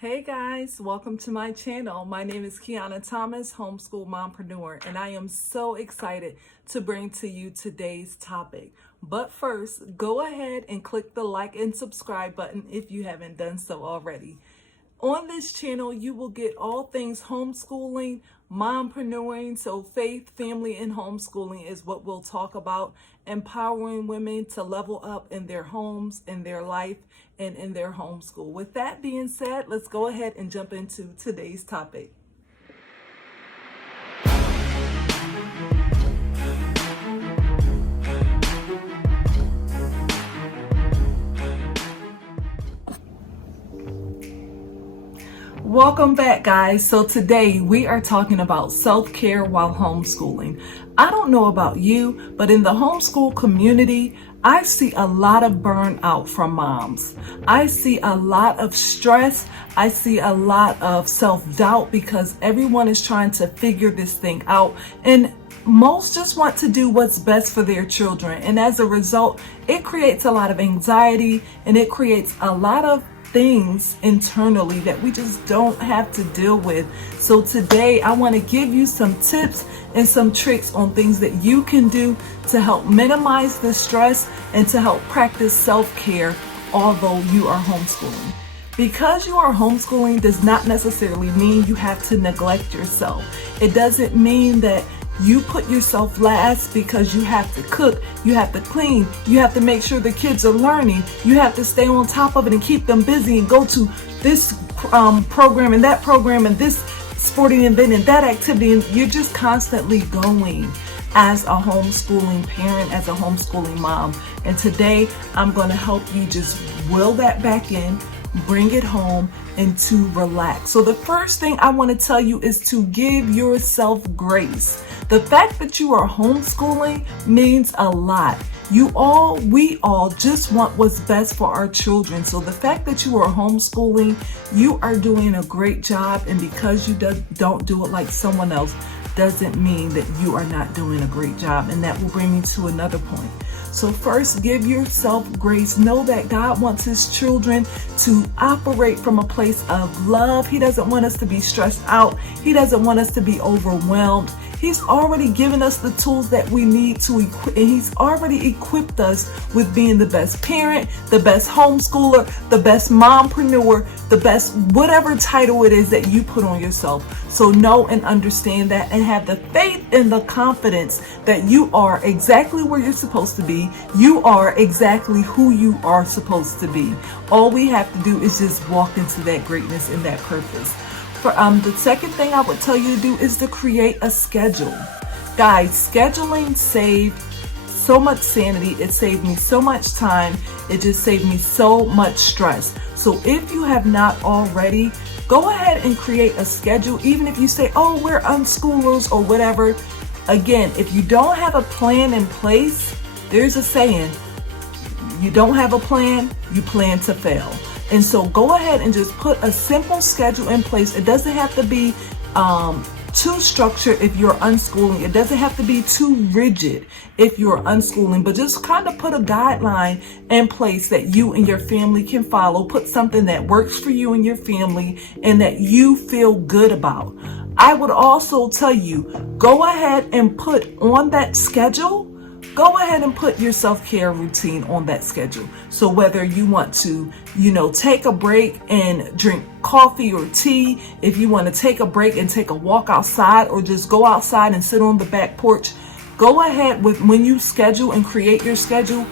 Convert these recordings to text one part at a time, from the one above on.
Hey guys, welcome to my channel. My name is Kiana Thomas, homeschool mompreneur, and I am so excited to bring to you today's topic. But first, go ahead and click the like and subscribe button if you haven't done so already. On this channel, you will get all things homeschooling, mompreneuring, so faith, family, and homeschooling is what we'll talk about, empowering women to level up in their homes, in their life, and in their homeschool. With that being said, let's go ahead and jump into today's topic. Welcome back, guys. So today we are talking about self-care while homeschooling. I don't know about you, but in the homeschool community, I see a lot of burnout from moms. I see a lot of stress. I see a lot of self-doubt because everyone is trying to figure this thing out, and most just want to do what's best for their children. And as a result, it creates a lot of anxiety and it creates a lot of things internally that we just don't have to deal with. So today I want to give you some tips and some tricks on things that you can do to help minimize the stress and to help practice self-care although you are homeschooling. Because you are homeschooling does not necessarily mean you have to neglect yourself. It doesn't mean that you put yourself last because you have to cook, you have to clean, you have to make sure the kids are learning, you have to stay on top of it and keep them busy and go to this program and that program and this sporting event and that activity, and you're just constantly going as a homeschooling parent, as a homeschooling mom. And today I'm going to help you just will that back in, bring it home, and to relax. So the first thing I want to tell you is to give yourself grace. The fact that you are homeschooling means a lot. We all just want what's best for our children. So the fact that you are homeschooling, you are doing a great job. And because you don't do it like someone else doesn't mean that you are not doing a great job. And that will bring me to another point. So first, give yourself grace. Know that God wants his children to operate from a place of love. He doesn't want us to be stressed out. He doesn't want us to be overwhelmed. He's already given us the tools that we need to equip, and he's already equipped us with being the best parent, the best homeschooler, the best mompreneur, the best whatever title it is that you put on yourself. So know and understand that and have the faith and the confidence that you are exactly where you're supposed to be. You are exactly who you are supposed to be. All we have to do is just walk into that greatness and that purpose. The second thing I would tell you to do is to create a schedule. Guys, scheduling saved so much sanity. It saved me so much time. It just saved me so much stress. So if you have not already, go ahead and create a schedule. Even if you say, oh, we're unschoolers or whatever. Again, if you don't have a plan in place, there's a saying, you don't have a plan, you plan to fail. And so go ahead and just put a simple schedule in place. It doesn't have to be too structured if you're unschooling. It doesn't have to be too rigid if you're unschooling, but just kind of put a guideline in place that you and your family can follow. Put something that works for you and your family and that you feel good about. I would also tell you, go ahead and put on that schedule. Go ahead and put your self-care routine on that schedule. So whether you want to, take a break and drink coffee or tea, if you want to take a break and take a walk outside or just go outside and sit on the back porch, go ahead with when you schedule and create your schedule,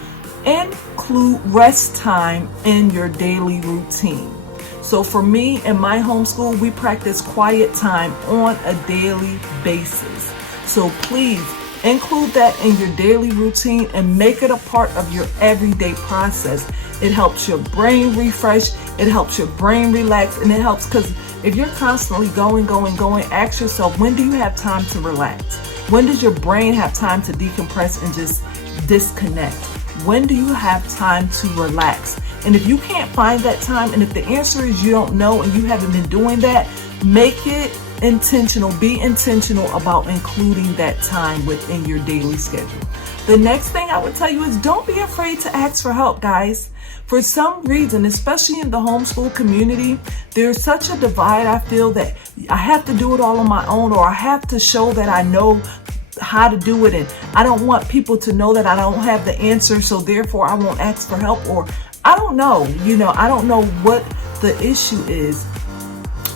include rest time in your daily routine. So for me and my homeschool, we practice quiet time on a daily basis. So please, include that in your daily routine and make it a part of your everyday process. It helps your brain refresh, it helps your brain relax, and it helps because if you're constantly going, ask yourself, when do you have time to relax? When does your brain have time to decompress and just disconnect? When do you have time to relax? And if you can't find that time, and if the answer is you don't know and you haven't been doing that, make it intentional. Be intentional about including that time within your daily schedule. The next thing I would tell you is don't be afraid to ask for help, guys. For some reason, especially in the homeschool community, there's such a divide. I feel that I have to do it all on my own, or I have to show that I know how to do it, and I don't want people to know that I don't have the answer, so therefore I won't ask for help. Or I don't know, I don't know what the issue is,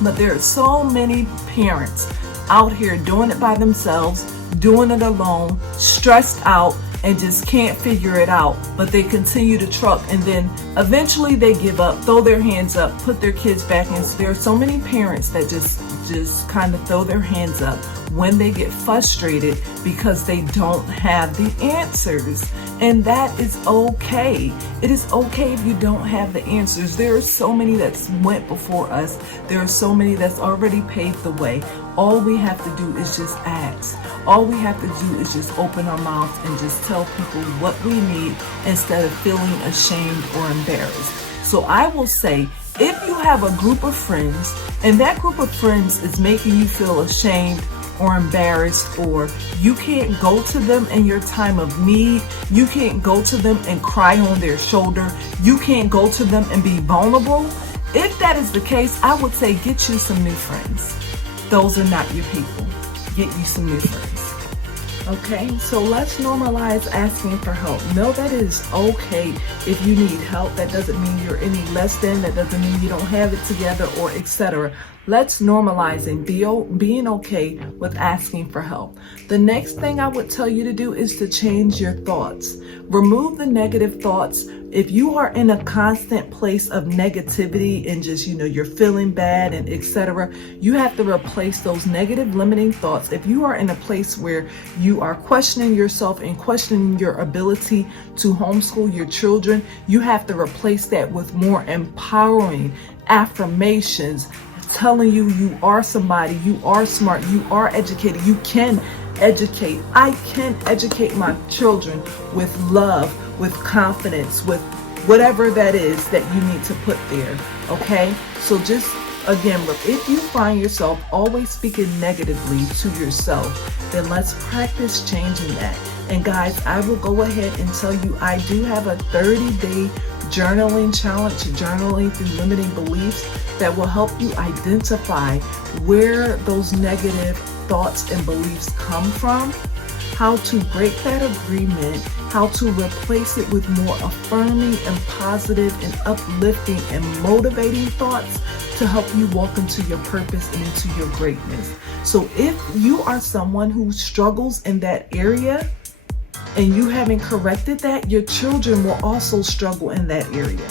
but there are so many parents out here doing it by themselves, doing it alone, stressed out, and just can't figure it out, but they continue to truck, and then eventually they give up, throw their hands up, put their kids back in. So there are so many parents that just kind of throw their hands up when they get frustrated because they don't have the answers. And that is okay. It is okay if you don't have the answers. There are so many that's went before us. There are so many that's already paved the way. All we have to do is just ask. All we have to do is just open our mouths and just tell people what we need instead of feeling ashamed or embarrassed. So I will say, if you have a group of friends and that group of friends is making you feel ashamed or embarrassed, or you can't go to them in your time of need, you can't go to them and cry on their shoulder, you can't go to them and be vulnerable, if that is the case, I would say get you some new friends. Those are not your people. Get you some new friends. Okay, so let's normalize asking for help. Know that it is okay if you need help. That doesn't mean you're any less than. That doesn't mean you don't have it together, or etc. Let's normalize and being okay with asking for help. The next thing I would tell you to do is to change your thoughts. Remove the negative thoughts. If you are in a constant place of negativity and just, you're feeling bad and etc., you have to replace those negative limiting thoughts. If you are in a place where you are questioning yourself and questioning your ability to homeschool your children, you have to replace that with more empowering affirmations, telling you are somebody, you are smart, you are educated, you can educate. I can educate my children with love, with confidence, with whatever that is that you need to put there. Okay? So just again, look, if you find yourself always speaking negatively to yourself, then let's practice changing that. And guys, I will go ahead and tell you, I do have a 30-day journaling challenge, journaling through limiting beliefs, that will help you identify where those negative thoughts and beliefs come from, how to break that agreement, how to replace it with more affirming and positive and uplifting and motivating thoughts to help you walk into your purpose and into your greatness. So if you are someone who struggles in that area and you haven't corrected that, your children will also struggle in that area.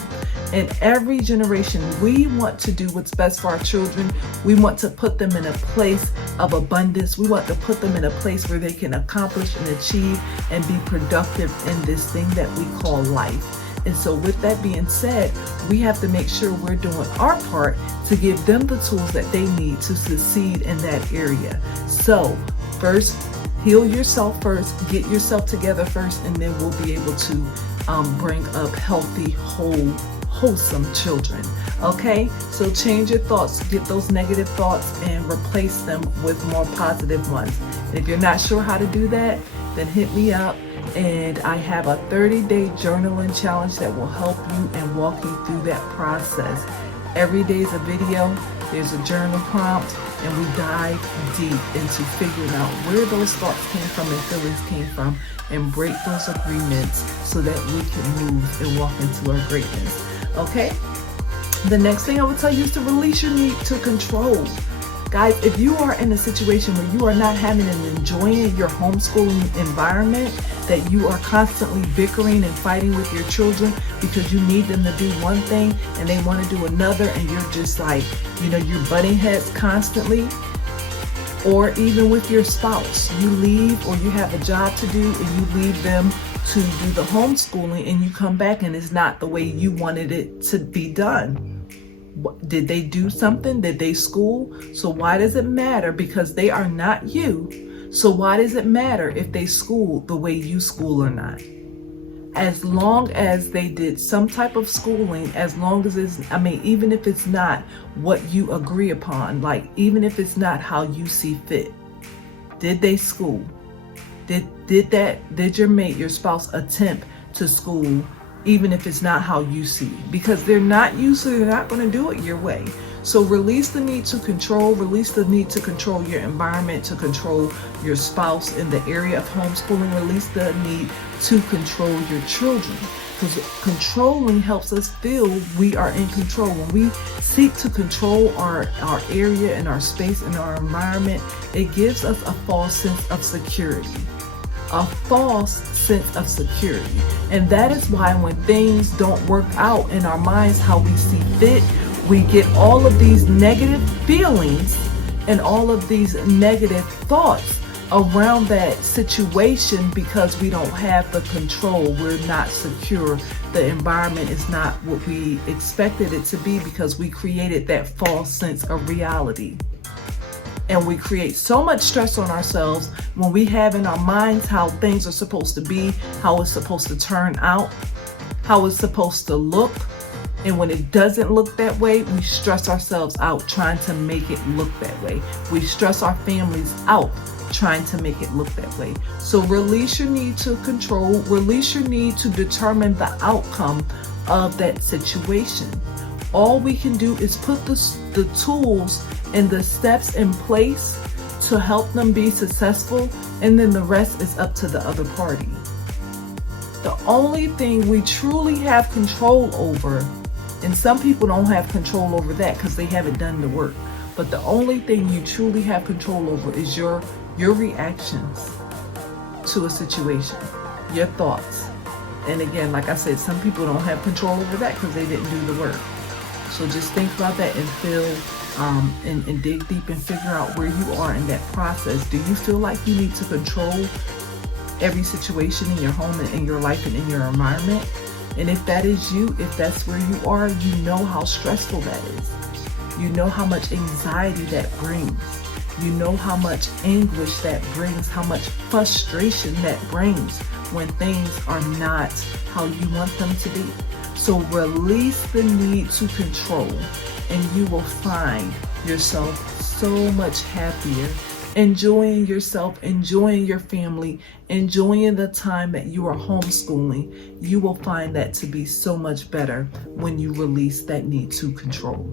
In every generation, we want to do what's best for our children. We want to put them in a place of abundance. We want to put them in a place where they can accomplish and achieve and be productive in this thing that we call life. And so with that being said, we have to make sure we're doing our part to give them the tools that they need to succeed in that area. So first, heal yourself first, get yourself together first, and then we'll be able to bring up healthy, wholesome children. Okay, so change your thoughts, get those negative thoughts and replace them with more positive ones. And if you're not sure how to do that, then hit me up, and I have a 30-day journaling challenge that will help you and walk you through that process. Every day is a video, there's a journal prompt, and we dive deep into figuring out where those thoughts came from and feelings came from, and break those agreements so that we can move and walk into our greatness. Okay? The next thing I would tell you is to release your need to control. Guys, if you are in a situation where you are not having and enjoying your homeschooling environment, that you are constantly bickering and fighting with your children because you need them to do one thing and they want to do another, and you're just like, you're butting heads constantly, or even with your spouse, you leave or you have a job to do and you leave them to do the homeschooling and you come back and it's not the way you wanted it to be done. Did they do something? Did they school? So why does it matter? Because they are not you. So why does it matter if they school the way you school or not? As long as they did some type of schooling, as long as even if it's not what you agree upon, like even if it's not how you see fit, did they school? Did your mate, your spouse, attempt to school, even if it's not how you see? Because they're not going to do it your way. So release the need to control, release the need to control your environment, to control your spouse in the area of homeschooling, release the need to control your children. Because controlling helps us feel we are in control. When we seek to control our area and our space and our environment, it gives us a false sense of security. A false sense of security. And that is why when things don't work out in our minds how we see fit, we get all of these negative feelings and all of these negative thoughts around that situation because we don't have the control. We're not secure. The environment is not what we expected it to be because we created that false sense of reality. And we create so much stress on ourselves when we have in our minds how things are supposed to be, how it's supposed to turn out, how it's supposed to look. And when it doesn't look that way, we stress ourselves out trying to make it look that way. We stress our families out trying to make it look that way. So release your need to control, release your need to determine the outcome of that situation. All we can do is put the tools and the steps in place to help them be successful, and then the rest is up to the other party. The only thing we truly have control over, and some people don't have control over that because they haven't done the work, but the only thing you truly have control over is your reactions to a situation, your thoughts. And again, like I said, some people don't have control over that because they didn't do the work. So just think about that and feel and dig deep and figure out where you are in that process. Do you feel like you need to control every situation in your home and in your life and in your environment? And if that is you, if that's where you are, you know how stressful that is. You know how much anxiety that brings. You know how much anguish that brings, how much frustration that brings when things are not how you want them to be. So release the need to control, and you will find yourself so much happier, enjoying yourself, enjoying your family, enjoying the time that you are homeschooling. You will find that to be so much better when you release that need to control.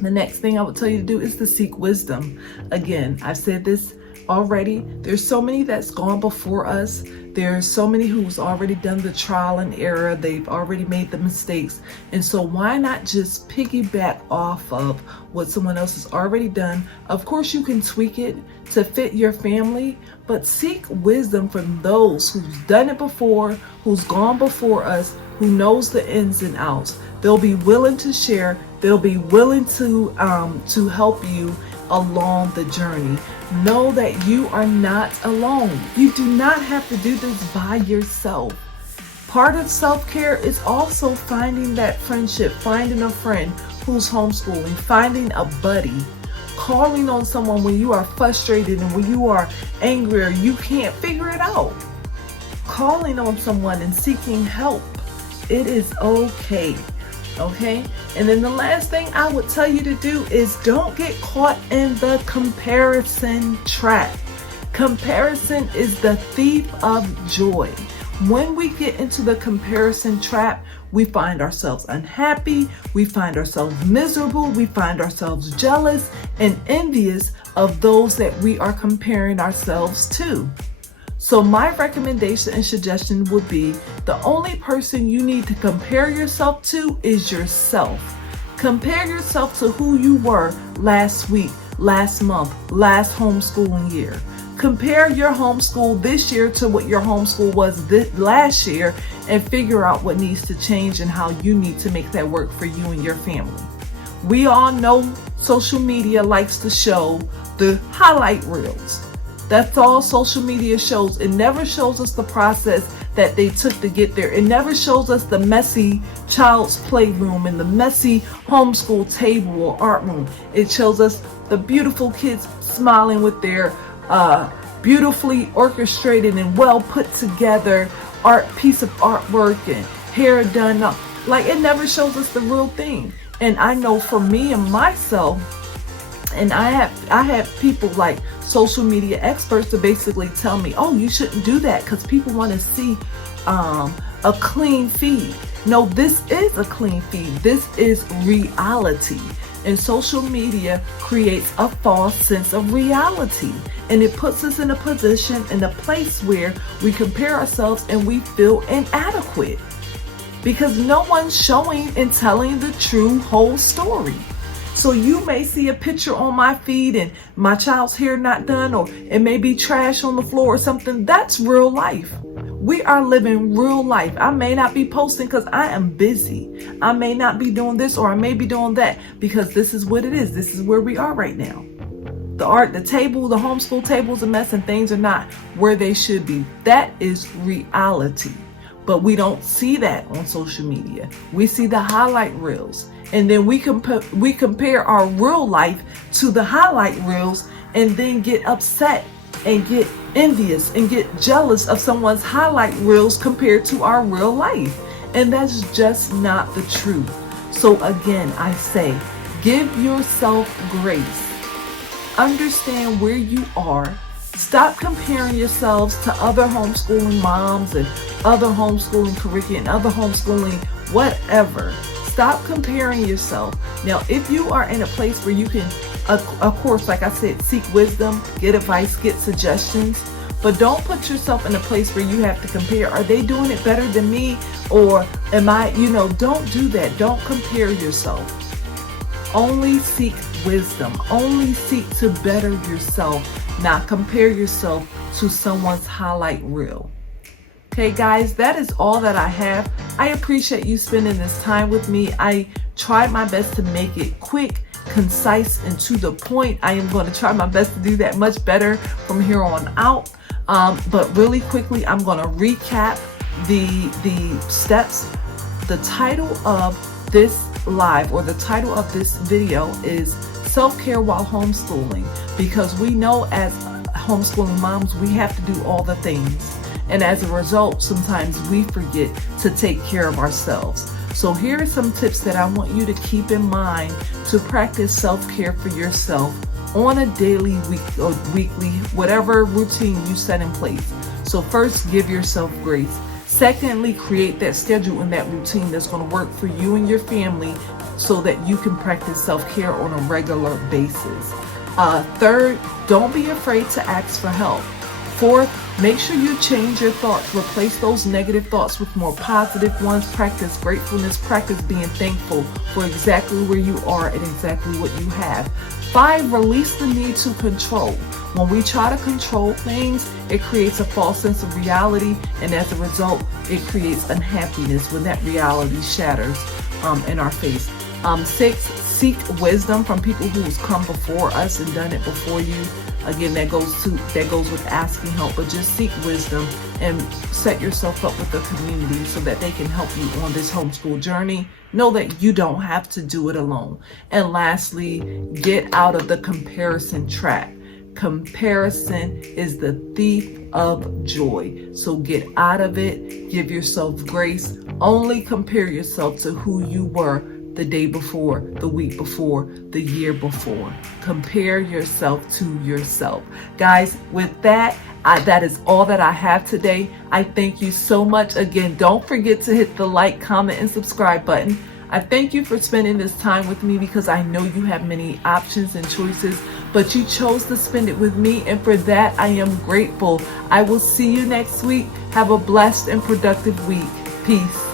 The next thing I would tell you to do is to seek wisdom. Again, I've said this already. There's so many that's gone before us. There's so many who's already done the trial and error. They've already made the mistakes. And so why not just piggyback off of what someone else has already done? Of course, you can tweak it to fit your family, but seek wisdom from those who's done it before, who's gone before us, who knows the ins and outs. They'll be willing to share. They'll be willing to help you along the journey. Know that you are not alone. You do not have to do this by yourself. Part of self-care is also finding that friendship, finding a friend who's homeschooling, finding a buddy, calling on someone when you are frustrated and when you are angry or you can't figure it out. Calling on someone and seeking help. It is okay. Okay? And then the last thing I would tell you to do is don't get caught in the comparison trap. Comparison is the thief of joy. When we get into the comparison trap, we find ourselves unhappy, we find ourselves miserable, we find ourselves jealous and envious of those that we are comparing ourselves to. So my recommendation and suggestion would be the only person you need to compare yourself to is yourself. Compare yourself to who you were last week, last month, last homeschooling year. Compare your homeschool this year to what your homeschool was last year and figure out what needs to change and how you need to make that work for you and your family. We all know social media likes to show the highlight reels. That's all social media shows. It never shows us the process that they took to get there. It never shows us the messy child's playroom and the messy homeschool table or art room. It shows us the beautiful kids smiling with their beautifully orchestrated and well put together piece of artwork and hair done up. Like, it never shows us the real thing. And I know for me and myself, And I have people like social media experts to basically tell me, oh, you shouldn't do that because people want to see a clean feed. No, this is a clean feed. This is reality. And social media creates a false sense of reality. And it puts us in a position, in a place where we compare ourselves and we feel inadequate. Because no one's showing and telling the true whole story. So you may see a picture on my feed and my child's hair not done, or it may be trash on the floor or something. That's real life. We are living real life. I may not be posting because I am busy. I may not be doing this, or I may be doing that, because this is what it is. This is where we are right now. The homeschool table's a mess and things are not where they should be. That is reality. But we don't see that on social media. We see the highlight reels. And then we compare our real life to the highlight reels, and then get upset and get envious and get jealous of someone's highlight reels compared to our real life. And that's just not the truth. So again, I say, give yourself grace. Understand where you are. Stop comparing yourselves to other homeschooling moms and other homeschooling curriculum, other homeschooling whatever. Stop comparing yourself. Now, if you are in a place where you can, of course, like I said, seek wisdom, get advice, get suggestions, but don't put yourself in a place where you have to compare. Are they doing it better than me? Or am I, don't do that. Don't compare yourself. Only seek wisdom. Only seek to better yourself, not compare yourself to someone's highlight reel. Okay, guys, that is all that I have. I appreciate you spending this time with me. I tried my best to make it quick, concise, and to the point. I am going to try my best to do that much better from here on out. But really quickly, I'm going to recap the steps. The title of this live, or the title of this video, is Self-Care While Homeschooling, because we know as homeschooling moms, we have to do all the things. And as a result, sometimes we forget to take care of ourselves. So here are some tips that I want you to keep in mind to practice self-care for yourself on a daily, weekly, whatever routine you set in place. So first, give yourself grace. Secondly, create that schedule and that routine that's going to work for you and your family so that you can practice self-care on a regular basis. Third, don't be afraid to ask for help. Fourth, make sure you change your thoughts. Replace those negative thoughts with more positive ones. Practice gratefulness. Practice being thankful for exactly where you are and exactly what you have. 5, release the need to control. When we try to control things, it creates a false sense of reality, and as a result, it creates unhappiness when that reality shatters in our face. 6, seek wisdom from people who's come before us and done it before you. Again, that goes with asking help, but just seek wisdom and set yourself up with a community so that they can help you on this homeschool journey. Know that you don't have to do it alone. And lastly, get out of the comparison trap. Comparison is the thief of joy. So get out of it. Give yourself grace. Only compare yourself to who you were the day before, the week before, the year before. Compare yourself to yourself. Guys, with that, that is all that I have today. I thank you so much. Again, don't forget to hit the like, comment, and subscribe button. I thank you for spending this time with me because I know you have many options and choices, but you chose to spend it with me, and for that, I am grateful. I will see you next week. Have a blessed and productive week. Peace.